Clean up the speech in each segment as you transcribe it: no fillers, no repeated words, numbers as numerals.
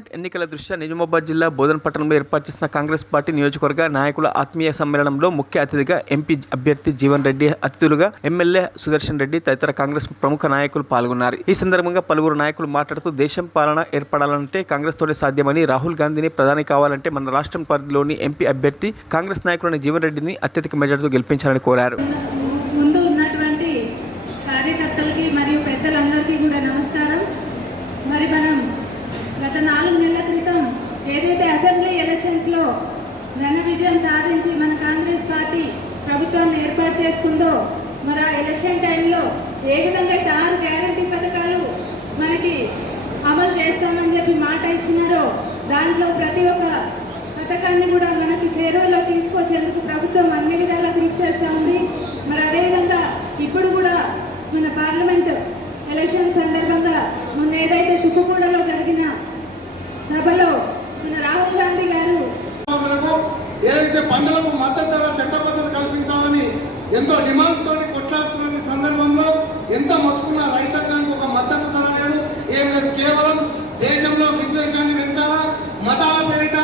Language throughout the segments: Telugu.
పార్లమెంట్ ఎన్నికల దృష్ట్యా నిజామాబాద్ జిల్లా బోధన్ పట్టణంలో ఏర్పాటు చేసిన కాంగ్రెస్ పార్టీ నియోజకవర్గ నాయకుల ఆత్మీయ సమ్మేళనంలో ముఖ్య అతిథిగా ఎంపీ అభ్యర్థి జీవన్ రెడ్డి, అతిథులుగా ఎమ్మెల్యే సుదర్శన్ రెడ్డి తదితర కాంగ్రెస్ ప్రముఖ నాయకులు పాల్గొన్నారు. ఈ సందర్భంగా పలువురు నాయకులు మాట్లాడుతూ దేశం పాలన ఏర్పడాలంటే కాంగ్రెస్ తోనే సాధ్యమని, రాహుల్ గాంధీని ప్రధాని కావాలంటే మన రాష్ట్రం పరిధిలోని ఎంపీ అభ్యర్థి కాంగ్రెస్ నాయకులైన జీవన్ రెడ్డిని అత్యధిక మెజార్టీతో గెలిపించాలని కోరారు. కార్యకర్తలకి మరియు పెద్దలందరికీ కూడా నమస్కారం. మరి మనం గత 4 నెలల క్రితం ఏదైతే అసెంబ్లీ ఎలక్షన్స్లో ఘన విజయం సాధించి మన కాంగ్రెస్ పార్టీ ప్రభుత్వాన్ని ఏర్పాటు చేసుకుందో, మరి ఆ ఎలక్షన్ టైంలో ఏ విధంగా 6 గ్యారంటీ పథకాలు మనకి అమలు చేస్తామని చెప్పి మాట ఇచ్చినారో, దాంట్లో ప్రతి ఒక్క పథకాన్ని కూడా మనకి చేరువలో తీసుకొచ్చేందుకు ప్రభుత్వం అన్ని విధాలా కృషి చేస్తూ ఉంది. మరి అదేవిధంగా ఇప్పుడు కూడా మన పార్లమెంట్ ఎలక్షన్ సందర్భంగా మొన్న ఏదైతే తుక్కుగూడలో జరిగిన సభలో మన రాహుల్ గాంధీ గారు ఏదైతే పంటలకు మద్దతు ధర చట్ట పద్ధతి కల్పించాలని ఎంతో డిమాండ్ తోటి కొట్లాడుతున్న సందర్భంలో ఎంత మొత్తుకున్న రైతాంగానికి ఒక మద్దతు ధర లేదు, ఏం లేదు. కేవలం దేశంలో విద్వేషాన్ని పెంచాలా, మతాల పేరిట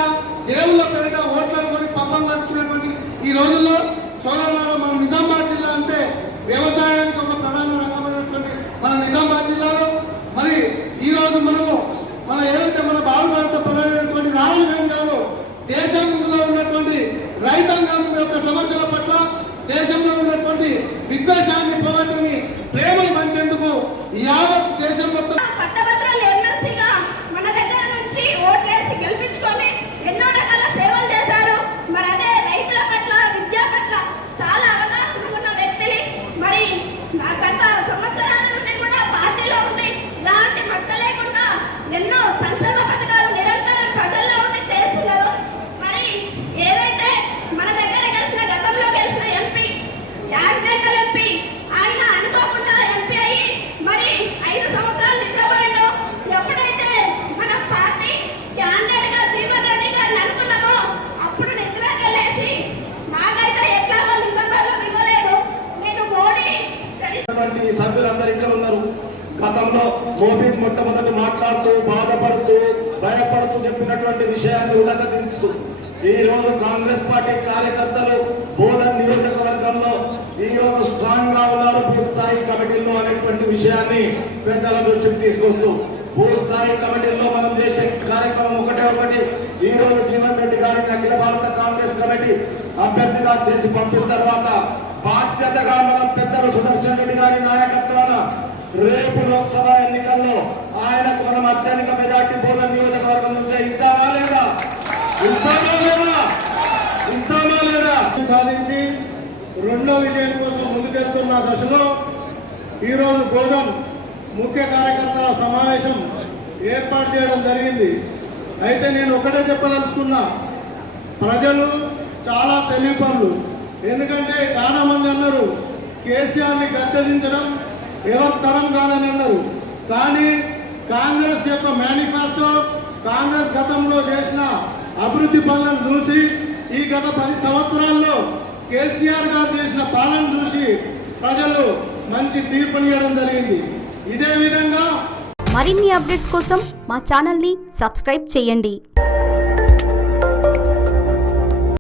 దేవుళ్ళ పేరిట ఓట్లను కొని పబ్బం కట్టుకున్నటువంటి ఈ రోజుల్లో సోదరులారా, మన నిజామాబాద్ జిల్లా అంటే వ్యవసాయానికి ఒక ప్రధాన రంగమైనటువంటి మన నిజామాబాద్ జిల్లాలో మరి ఈ రోజు మన ఏదైతే మన భారత ప్రధానమైనటువంటి రాహుల్ గాంధీ గారు దేశంలో ఉన్నటువంటి రైతాంగం యొక్క సమస్యల పట్ల, దేశంలో ఉన్నటువంటి విద్వేషాన్ని పోగొట్టుకుని ప్రేమను పంచేందుకు యావత్ దేశం మొత్తం మన దగ్గర నుంచి ఓట్లేసి గెలిపించుకొని ఎన్నో రకాల సేవలు చేశారు. మరి అదే రైతుల పట్ల, విద్య పట్ల చాలా అవగాహన ఉన్న వ్యక్తిని. మరి గత సంవత్సరాల నుండి కూడా పార్టీలో ఉండి ఇలాంటి మచ్చ లేకుండా ఎన్నో సంక్షేమ పథకాలు నిరంతరం ప్రజల్లో ఉండి చేస్తున్నారు. మరి ఏదైతే మన దగ్గర గతంలో గెలిచిన ఎంపీ, యాక్సిడెంటల్ ఎంపీ, ఆయన అనుకోకుండా ఎంపీ అయ్యి మరి 5 సంవత్సరాలు నిద్రపోయిండు. ఎప్పుడైతే మన పార్టీ క్యాండిడేట్ గా జీవన్ రెడ్డి గారిని అనుకున్నామో అప్పుడు నిద్రకెళ్ళేసి నాకైతే ఎట్లాగో నిజంగా ఇవ్వలేదు. నేను మోడీ సభ్యులందరూ ఇక్కడ ఉన్నారు. గతంలో మోబీకి మొట్టమొదటి మాట్లాడుతూ, బాధపడుతూ, భయపడుతూ చెప్పినటువంటి విషయాన్ని ఉలగదించుతూ ఈ రోజు కాంగ్రెస్ పార్టీ కార్యకర్తలు బోధన్ నియోజకవర్గంలో ఈ రోజు స్ట్రాంగ్ గా ఉన్నారు పూర్తిస్థాయి కమిటీల్లో అనేటువంటి విషయాన్ని పెద్దల దృష్టికి తీసుకొస్తూ, పూర్తిస్థాయి కమిటీల్లో మనం చేసే కార్యక్రమం ఒకటి ఈ రోజు జీవన్ రెడ్డి గారిని అఖిల భారత కాంగ్రెస్ కమిటీ అభ్యర్థిగా చేసి పంపిన తర్వాత బాధ్యతగా మనం పెద్దలు సుదర్శన్ రెడ్డి గారి నాయకత్వాన రేపు లోక్సభ ఎన్నికల్లో ఆయనకు మనం అత్యధిక మెజార్టీ బోధన్ నియోజకవర్గం నుంచి ఇస్తామా లేదా సాధించి రెండో విజయం కోసం ముందుకెళ్తున్న దశలో ఈరోజు బోధన్ ముఖ్య కార్యకర్తల సమావేశం ఏర్పాటు చేయడం జరిగింది. అయితే నేను ఒకటే చెప్పదలుచుకున్నా, ప్రజలు చాలా తెలివిపరులు. ఎందుకంటే చాలా మంది అన్నారు కేసీఆర్ని గద్దెదించడం ఎవరి తరం కాదని అన్నారు. కానీ కాంగ్రెస్ యొక్క మేనిఫెస్టో, కాంగ్రెస్ గతంలో చేసిన అభివృద్ధి పనులను చూసి, ఈ గత 10 సంవత్సరాల్లో కేసీఆర్ గారు చేసిన పాలన చూసి ప్రజలు మంచి తీర్పునియడం జరిగింది. ఇదే విధంగా మరిన్ని అప్డేట్స్ కోసం మా ఛానల్ని సబ్స్క్రైబ్ చేయండి.